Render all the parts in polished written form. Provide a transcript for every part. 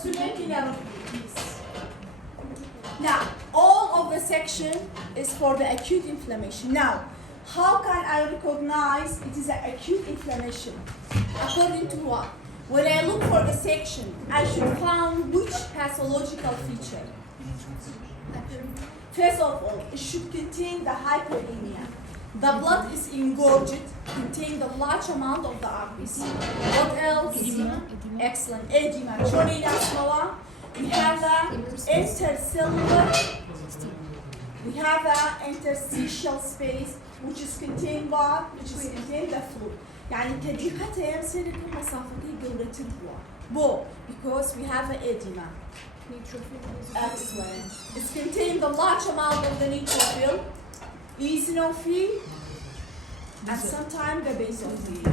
student in a room, please. Now, all of the section is for the acute inflammation. Now, how can I recognize it is an acute inflammation? According to what? When I look for the section, I should find which pathological feature. First of all, it should contain the hyperemia. The blood is engorged, contain the large amount of the RBC. What else? Edema. Excellent. Edema. We have the intercellular. We have the interstitial space, which is contained what? Which is contained the fluid. يعني تدقيقتها يمثل كم مسافتي جولة الدواء. Bo, because we have the edema. Excellent. It's contained the large amount of the neutrophil, eosinophil, and sometimes the basophil.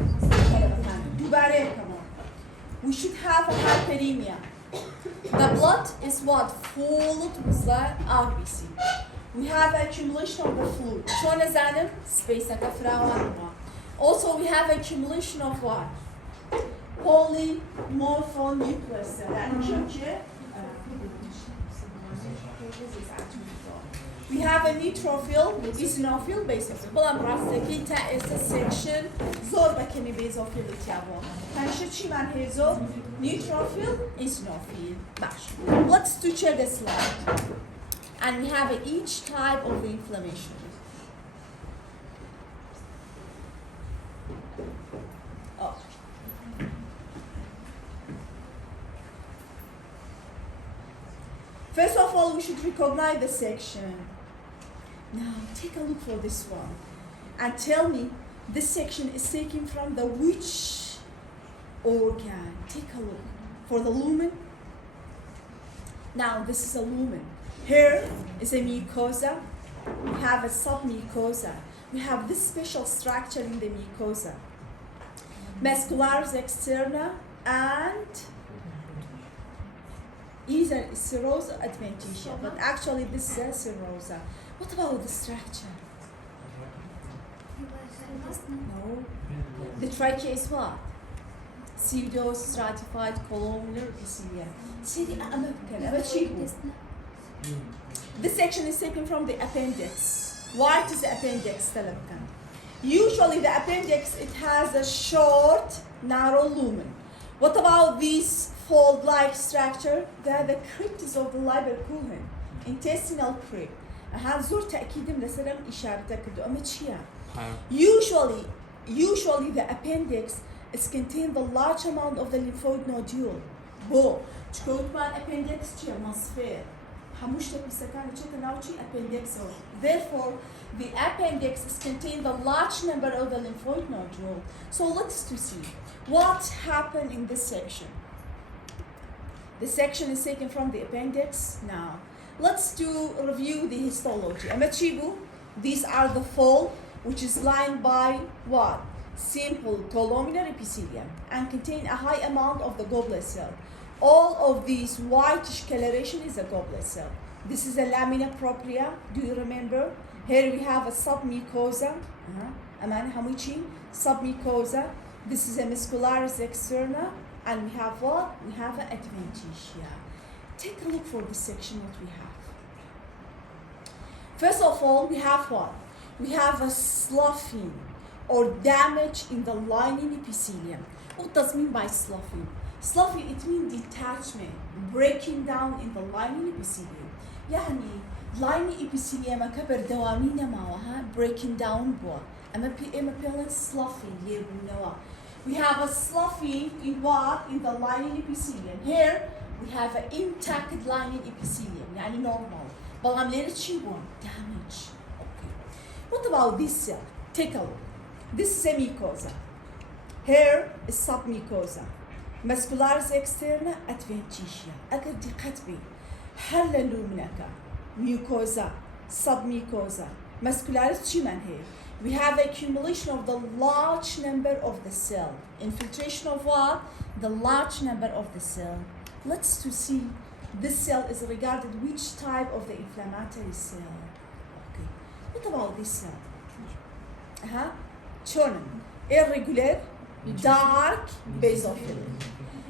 We should have a hyperemia. The blood is what? Full with the RBC. We have accumulation of the fluid. شلون زانم؟ Space كفراوان. Also, we have accumulation of what? Polymorphonuclear cell. We have a neutrophil, eosinophil, basophil. بلام راستكي تا intersection زور بكني basophil تيابو. هنشوف شي من هيزو neutrophil, eosinophil. باش. Let's do check the slide. And we have each type of the inflammation. Oh. First of all, we should recognize the section. Now, take a look for this one. And tell me, this section is taken from the which organ? Take a look. For the lumen. Now, this is a lumen. Here is a mucosa. We have a submucosa. We have this special structure in the mucosa. Muscularis externa and either serosa or adventitia, but actually this is a serosa. What about the structure? No. The trachea is what? Pseudo-stratified columnar epithelium. This section is taken from the appendix. Why it is the appendix? Usually the appendix, it has a short, narrow lumen. What about this fold-like structure? They are the crypts of the Lieberkuchen, intestinal crypt. زور تأكيد لسلام إشارتك دو Usually the appendix is contain the large amount of the lymphoid nodule. Bo, تكون من appendix تيا مصفر. حموشتك بسكان تشتا ناوتشي appendix. Therefore, the appendix is contain the large number of the lymphoid nodule. So let's to see what happened in this section. The section is taken from the appendix now. Let's do review the histology. Amachibu, these are the fold, which is lined by what? Simple columnar epithelium and contain a high amount of the goblet cell. All of these whitish coloration is a goblet cell. This is a lamina propria. Do you remember? Here we have a submucosa. Aman hamichi, submucosa. This is a muscularis externa. And we have what? We have an adventitia. Take a look for this section what we have. First of all, we have what? We have a sloughing or damage in the lining epithelium. What does mean by sloughing? Sloughing, it means detachment, breaking down in the lining epithelium. يعني lining epithelium كبر دوامينا معها breaking down بوا. أما بيلا sloughing يبنوا. We have a sloughing in what? In the lining epithelium. Here we have an intact lining epithelium, يعني normal. But I'm letting you one damage. Okay. What about this cell? Take a look. This is a mucosa. Here is submucosa. Muscularis externa adventitia. أقدر دقت بي. حللوا منك. Mucosa, submucosa, muscularis chiman here. We have accumulation of the large number of the cell. Infiltration of what? The large number of the cell. Let's to see this cell is regarded which type of the inflammatory cell. Okay. What about this cell? Chonan. Irregular, dark basophil.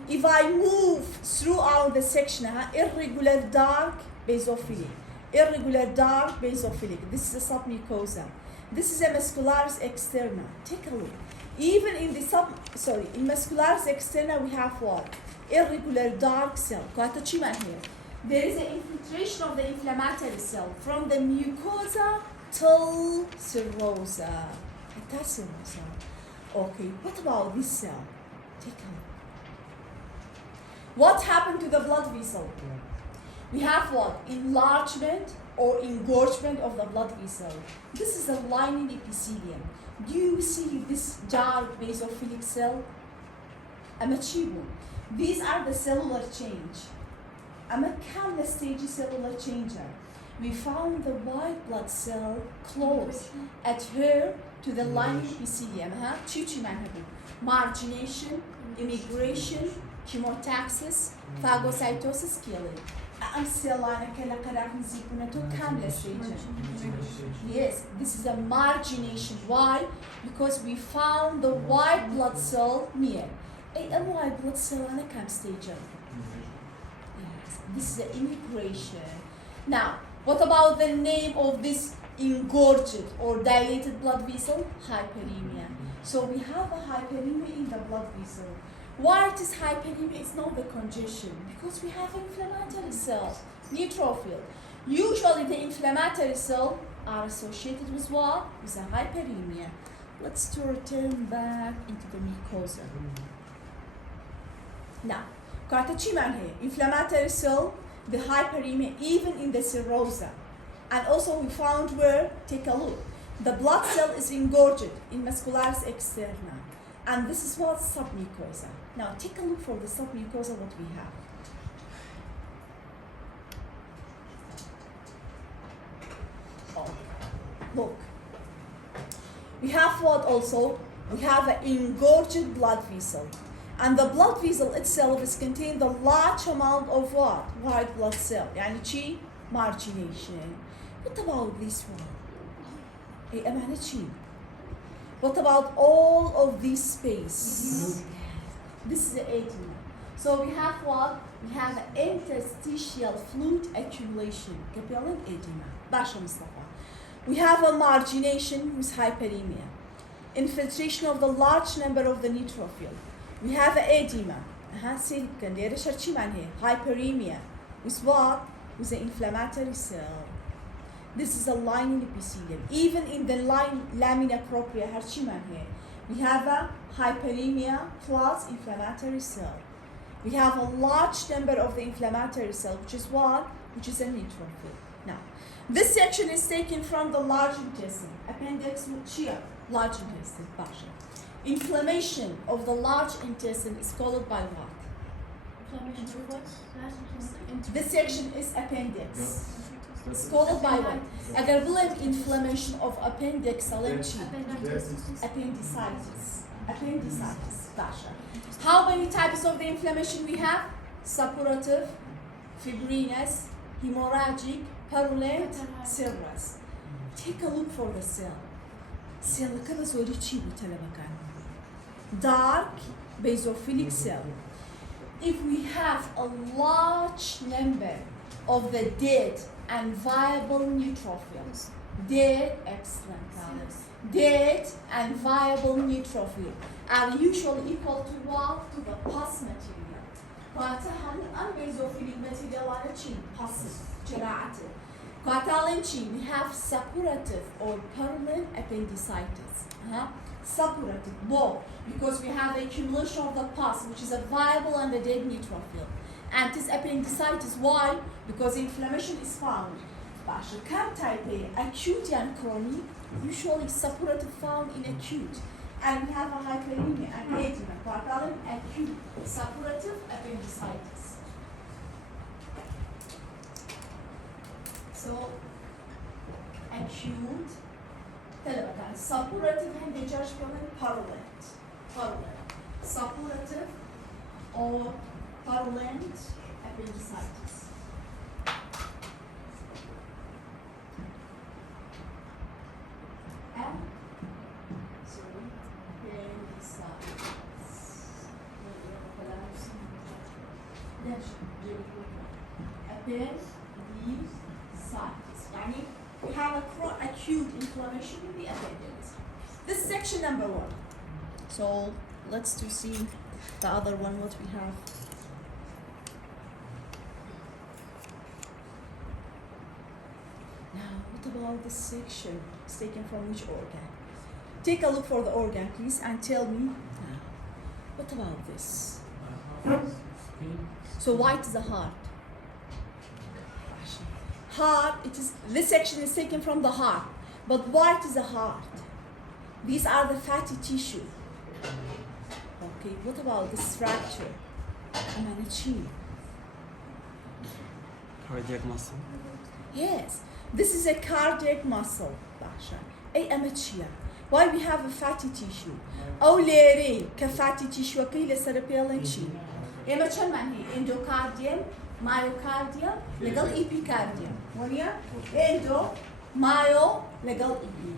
If I move through our about the section? Irregular dark basophilic. Irregular dark basophilic. This is a submucosa. This is a muscularis externa. Take a look. Even in the in muscularis externa we have what? Irregular dark cell. Here. There is an infiltration of the inflammatory cell from the mucosa till serosa. That's serosa. Okay, what about this cell? Take a look. What happened to the blood vessel? We have what? Enlargement or engorgement of the blood vessel. This is a lining epithelium. Do you see this dark basophilic cell? Amachibu. These are the cellular change. Amakam the stage cellular changer. We found the white blood cell close, adhere to the lining epithelium. Margination, immigration, chemotaxis, phagocytosis, killing. Yes, this is a margination. Why? Because we found the white blood cell near. A white blood cell on a cam stage. Yes, this is the immigration. Now, what about the name of this engorged or dilated blood vessel? Hyperemia. So we have a hyperemia in the blood vessel. Why it is hyperemia? It's not the congestion, because we have inflammatory cells, neutrophil. Usually the inflammatory cells are associated with what? With a hyperemia. Let's return back into the mucosa. Now, inflammatory cell, the hyperemia, even in the serosa. And also we found where, take a look, the blood cell is engorged in muscularis externa. And this is what? Submucosa. Now take a look for the submucosa, what we have. Oh, look. We have what also? We have an engorged blood vessel. And the blood vessel itself is contained a large amount of what? White blood cell. يعني شي margination. What about this one? What about all of this space? This is the edema. So we have what? We have interstitial fluid accumulation. Capillary edema. Basha Mustafa. We have a margination with hyperemia. Infiltration of the large number of the neutrophil. We have edema. Hyperemia. With what? With the inflammatory cell. This is a lining epithelium. Even in the lamina propria, we have a hyperemia plus inflammatory cell. We have a large number of the inflammatory cell, which is what? Which is a neutrophil. Now, this section is taken from the large intestine. Appendix chia, large intestine, basha. Inflammation of the large intestine is called by what? This section is appendix. It's called by what? Inflammation of appendix appendicitis. Appendicitis, basha. How many types of the inflammation we have? Suppurative, fibrinous, hemorrhagic, purulent, serous. Take a look for the cell. Cell dark basophilic cell. If we have a large number of the dead and viable neutrophils, dead, excellent, dead and viable neutrophils are usually equal to what? To the pus material. Basophilic material pus, we have suppurative or purulent appendicitis. Suppurative, both, because we have accumulation of the pus, which is a viable and a dead neutrophil. And this appendicitis, why? Because inflammation is found. Cam type A, acute and chronic, usually suppurative found in acute. And we have a hyperemia and edema, acute suppurative appendicitis. So, acute, suppurative and purulent. Suppurative or purulent appendicitis. Appendicitis. appendicitis. يعني we have acute inflammation in the appendix. This is section number 1. So let's to see the other one what we have. Now what about this section? It's taken from which organ? Take a look for the organ please and tell me now. What about this? So white is the heart. Heart, this section is taken from the heart, but white is the heart. These are the fatty tissue. Okay, what about this fracture? Cardiac muscle. Yes, this is a cardiac muscle. أي أمتشيا. Why we have a fatty tissue? أو ليري كfatty tissue كي لسربيلن شيء. إما كم معنى endocardium, myocardium, legal epicardium. ونيا endo, myo, legal epi.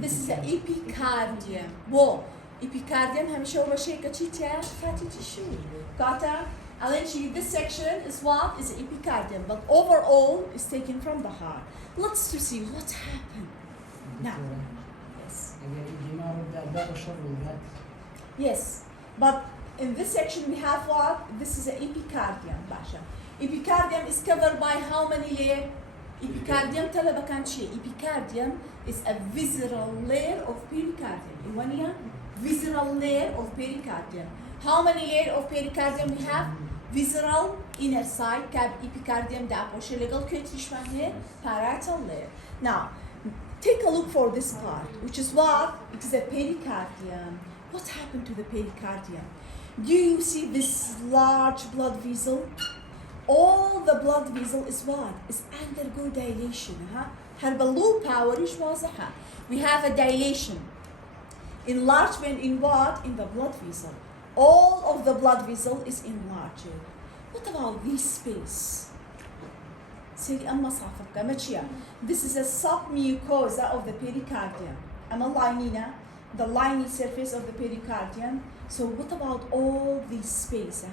This is an epicardium. Wo epicardium همیشه و باشه کچیتیا fatty tissue. Kata, Alenchi, this section is what is epicardium, but overall is taken from the heart. Let's to see what happened. Now, yes. Yes, but in this section we have what? This is an epicardium, Basha. Epicardium is covered by how many layers? Epicardium epicardium is a visceral layer of pericardium. Iwania, visceral layer of pericardium. How many layers of pericardium we have? Visceral inner side, epicardium daposhe legal ketishman here, parietal layer. Now, take a look for this part, which is what? It is a pericardium. What happened to the pericardium? Do you see this large blood vessel? All the blood vessel is what? Is undergo dilation. Her power is واضحة. We have a dilation. Enlargement in what? In the blood vessel. All of the blood vessel is enlarged. What about this space? This is a submucosa of the pericardium. The lining surface of the pericardium. So what about all this space?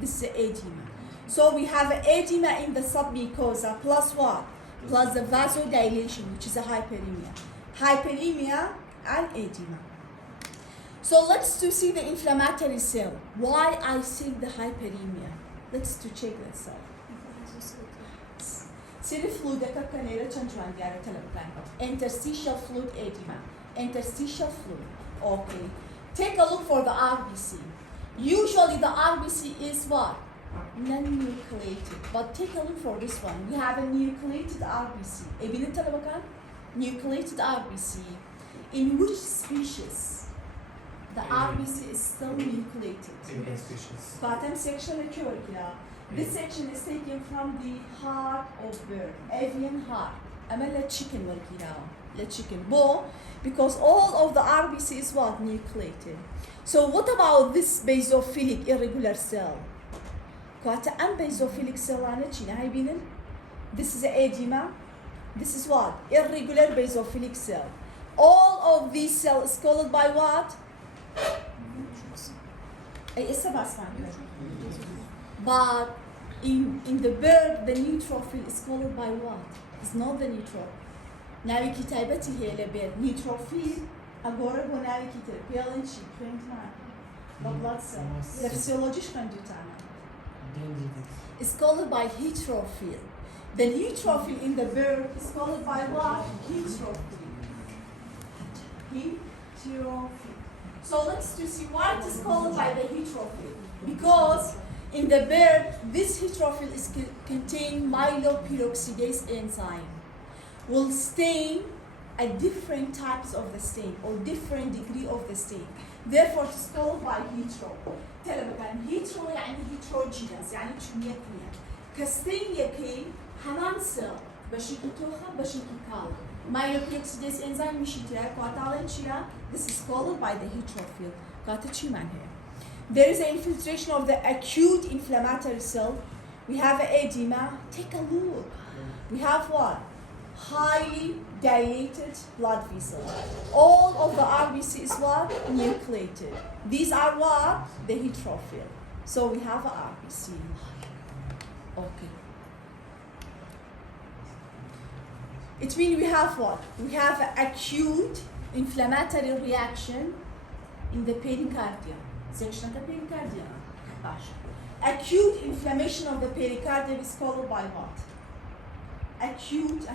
This is the edema. So we have an edema in the submucosa plus what? Plus the vasodilation, which is a hyperemia. Hyperemia and edema. So let's to see the inflammatory cell. Why I say the hyperemia? Let's to check that cell. سيري فلويد كنيرة تنجوان ديارة تلبان. Interstitial fluid edema. Interstitial fluid. Okay. Take a look for the RBC. Usually the RBC is what? Non-nucleated. But take a look for this one. We have a nucleated RBC. Nucleated RBC. In which species? The RBC is still nucleated. Bottom section This section is taken from the heart of bird, avian heart. Chicken chicken bone, because all of the RBC is what? Nucleated. So what about this basophilic irregular cell? Basophilic cell this is edema. This is what? Irregular basophilic cell. All of these cells is called by what? But in the bird, the neutrophil is called by what? It's not the neutrophil. Navi kitaibati hele bir neutrophil agora go navi kitab biology print the blood cell. The physiologisch kandutana. It's called by heterophil. The neutrophil in the bird is called by what? Heterophil. Heterophil. So let's just see why it is called by the heterophil. Because in the bird, this heterophil is contain myeloperoxidase enzyme. Will stain at different types of the stain or different degree of the stain. Therefore, it's called by hetero. hetero يعني heterogeneous يعني كمية كستين يكي حمام سيل بشكل توخة بشكل كال. Myeloperoxidase enzyme مشيتها قاتلين شيا. This is called by the heterophil. قاتل من here. There is an infiltration of the acute inflammatory cell. We have edema. Take a look. We have what? Highly dilated blood vessel. All of the RBC is what? Nucleated. These are what? The neutrophil. So we have a RBC. Okay. It means we have what? We have an acute inflammatory reaction in the pericardium. Section of the pericardium. Acute inflammation of the pericardium is followed by what? Acute,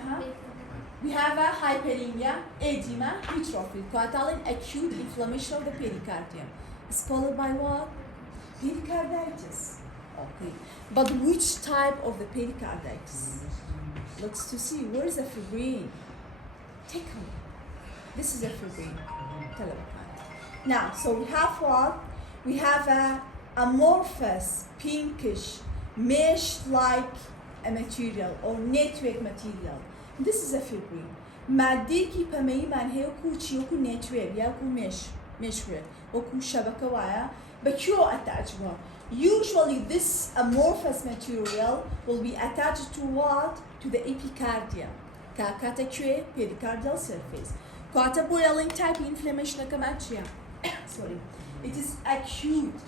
we have a hyperemia, edema, neutrophil. Coatalin, acute inflammation of the pericardium is followed by what? Pericarditis. Okay. But which type of the pericarditis? Let's to see, where is the fibrin? Take a look. This is a fibrin. Now, so we have what? We have a amorphous, pinkish, mesh-like material or network material. This is a fibrin. مادی که پمهی منه کوچی و کو network یا کو meshware و کو شبکه ویا به کیو attached با. Usually this amorphous material will be attached to what? To the epicardium. Kakata kwe pericardial surface. Kata boiling type inflammation kamachiya. Sorry. It is acute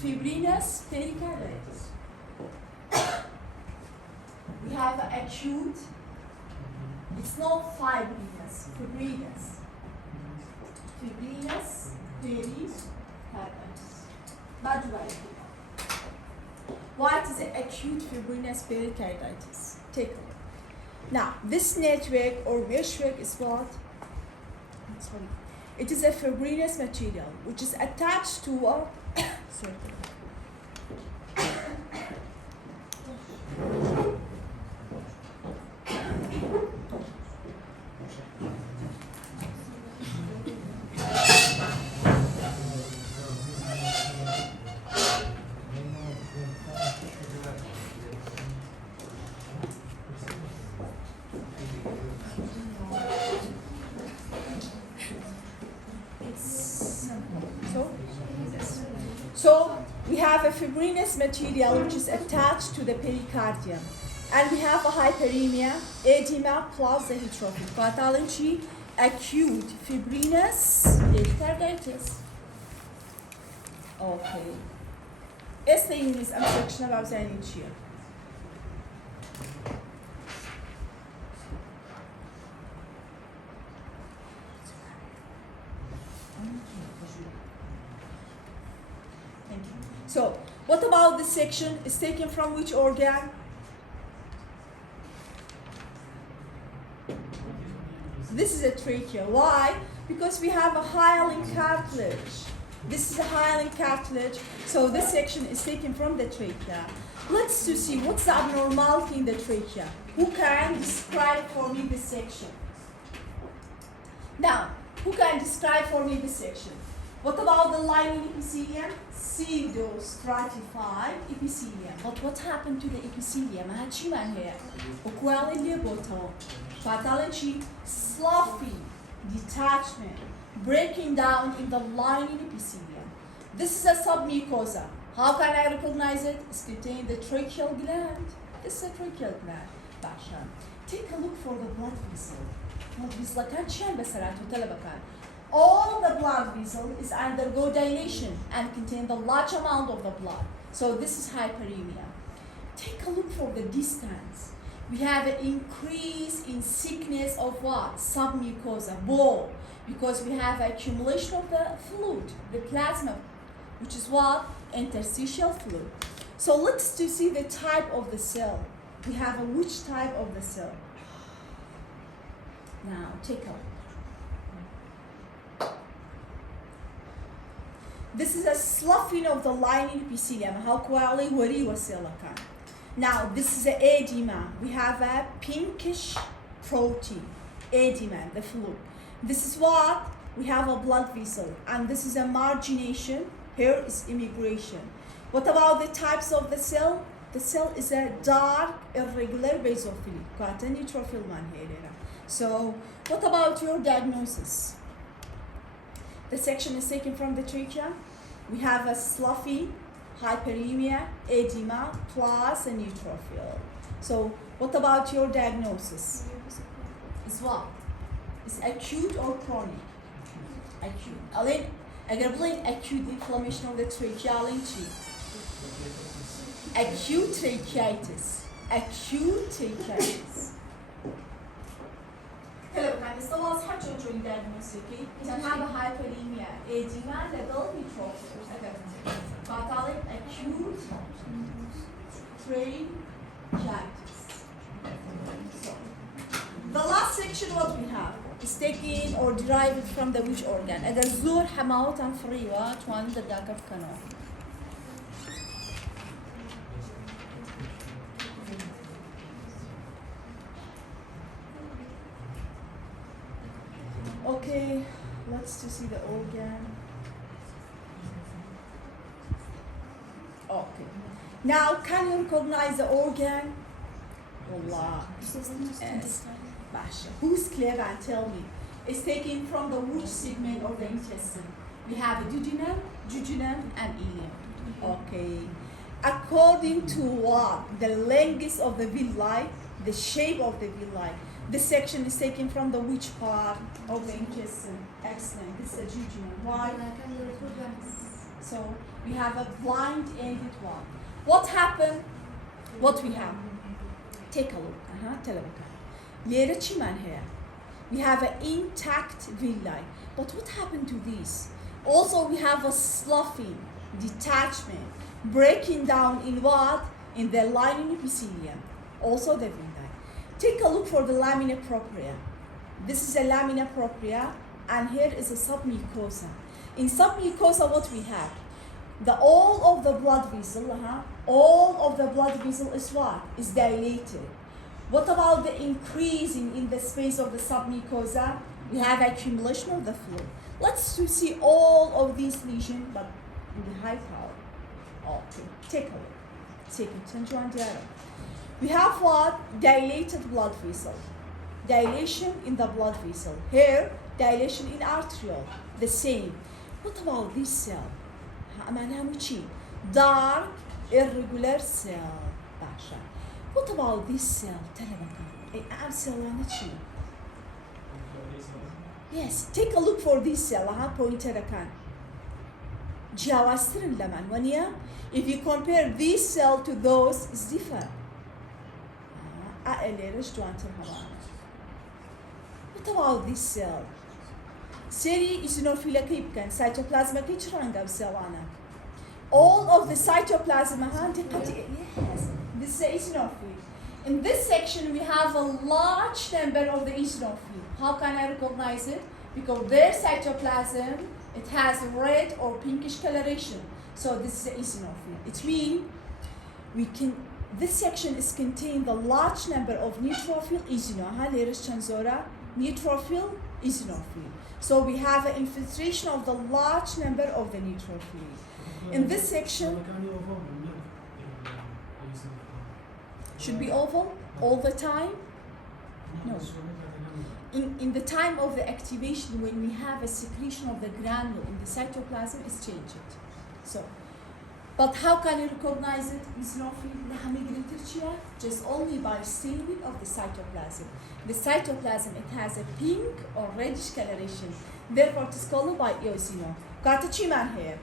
fibrinous pericarditis. We have acute. It's not fibrinous. Fibrinous. Fibrinous pericarditis. Bad way. What is acute fibrinous pericarditis? Take a look. Now, this network or meshwork is what? Sorry. It is a fibrinous material which is attached to what? Sorry. So we have a fibrinous material which is attached to the pericardium, and we have a hyperemia, edema plus the neutrophil. Pathology, acute fibrinous pericarditis. Okay. استنیز ام سکشن و بزنین چیه؟ So, what about this section? Is taken from which organ? This is a trachea. Why? Because we have a hyaline cartilage. This is a hyaline cartilage. So this section is taken from the trachea. Let's see what's the abnormality in the trachea. Who can describe for me this section? Now, who can describe for me this section? What about the lining epithelium? Pseudo-stratified epithelium. But what happened to the epithelium? Pathology, sloughy detachment, breaking down in the lining epithelium. This is a submucosa. How can I recognize it? It's contained the tracheal gland. This is a tracheal gland. Take a look for the blood vessel. Blood vessel. All the blood vessel is undergo dilation and contain the large amount of the blood. So this is hyperemia. Take a look for the distance. We have an increase in thickness of what? Submucosa, ball, because we have accumulation of the fluid, the plasma, which is what? Interstitial fluid. So let's see the type of the cell. We have which type of the cell? Now take a look. This is a sloughing of the lining epithelium. How quietly wari wasilaka. Now this is an edema. We have a pinkish protein, edema, the fluid. This is what? We have a blood vessel, and this is a margination. Here is immigration. What about the types of the cell? The cell is a dark, irregular basophilic. So, what about your diagnosis? The section is taken from the trachea. We have a sloughy, hyperemia, edema, plus a neutrophil. So, what about your diagnosis? Is what? is acute or chronic? Acute. Alleen, اگر بڵین acute inflammation of the trachea alleen چی؟ Acute tracheitis. Acute tracheitis. هلا بكان استواص حتى جوين diagnostic تنها hyperemia edema level neutrophil pathology acute tracheitis. So the last section what we have is taken or derived from the which organ? اگر زور حماوة فريوة توان دقاقة في كنوع. Okay, let's just see the organ. Okay. Now, can you recognize the organ? Wallah. Yes. Basha. Who's clever and tell me? It's taken from the which segment of the intestine? We have a jejunum, and ileum. Okay. According to what? The length of the villi, the shape of the villi. This section is taken from the which part of the intestine? Excellent. This is a jejunum. Why? So we have a blind-ended one. What happened? What we have? Take a look. Tell me. Later, chiman here. We have an intact villi. But what happened to these? Also, we have a sloughing, detachment, breaking down in what? In the lining epithelium. Also the villi. Take a look for the lamina propria. This is a lamina propria, and here is a submucosa. In submucosa, what we have? All of the blood vessel is what? Is dilated. What about the increasing in the space of the submucosa? We have accumulation of the fluid. Let's see all of these lesions, but in the high power. Okay, take a look. Take it. We have what? Dilated blood vessel. Dilation in the blood vessel. Here, dilation in arteriole. The same. What about this cell? Dark, irregular cell. What about this cell? Yes, take a look for this cell. Pointer akan. If you compare this cell to those, it's different. What about this cell? Seri eosinophilic يمكن cytoplasmic يشرنقا بسوانا. All of the cytoplasm yes, this is eosinophil. In this section we have a large number of the eosinophil. How can I recognize it? Because their cytoplasm, it has red or pinkish coloration. So this is eosinophil. It means this section is contained the large number of neutrophil neutrophil eosinophil. So we have an infiltration of the large number of the neutrophil. In this section, should be oval all the time? No. In the time of the activation, when we have a secretion of the granule in the cytoplasm, it's changed. So, but how can you recognize it? Just only by staining of the cytoplasm. The cytoplasm, it has a pink or reddish coloration. Therefore, it is called by eosino. Katachiman here.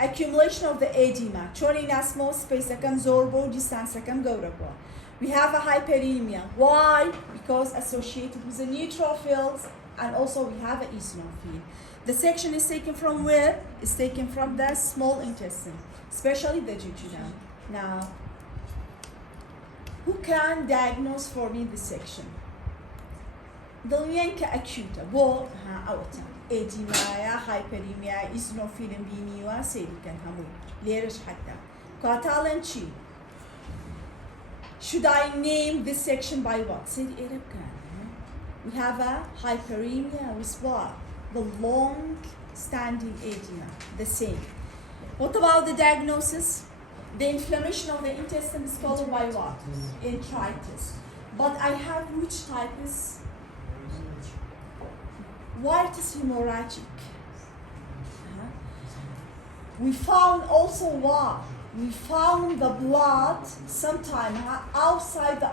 Accumulation of the edema. Chorinasmo, space second, zorbo, distance second, gorabo. We have a hyperemia. Why? Because associated with the neutrophils, and also we have an eosinophil. The section is taken from where? It's taken from the small intestine, especially the jejunum. Now, who can diagnose for me this section? ضمنيا كأكيوتا بو أوتا إديمايا هايبريميا إزنوفيلين بينيوا سيريكن همو ليرش حتى كاتالن شي. Should I name this section by what? سيري إيرب كان. We have a hyperemia with what? The long standing edema, the same. What about the diagnosis? The inflammation of the intestine is followed by what? Enteritis. But I have which type is? Vitis hemorrhagic. We found also what? We found the blood sometime outside the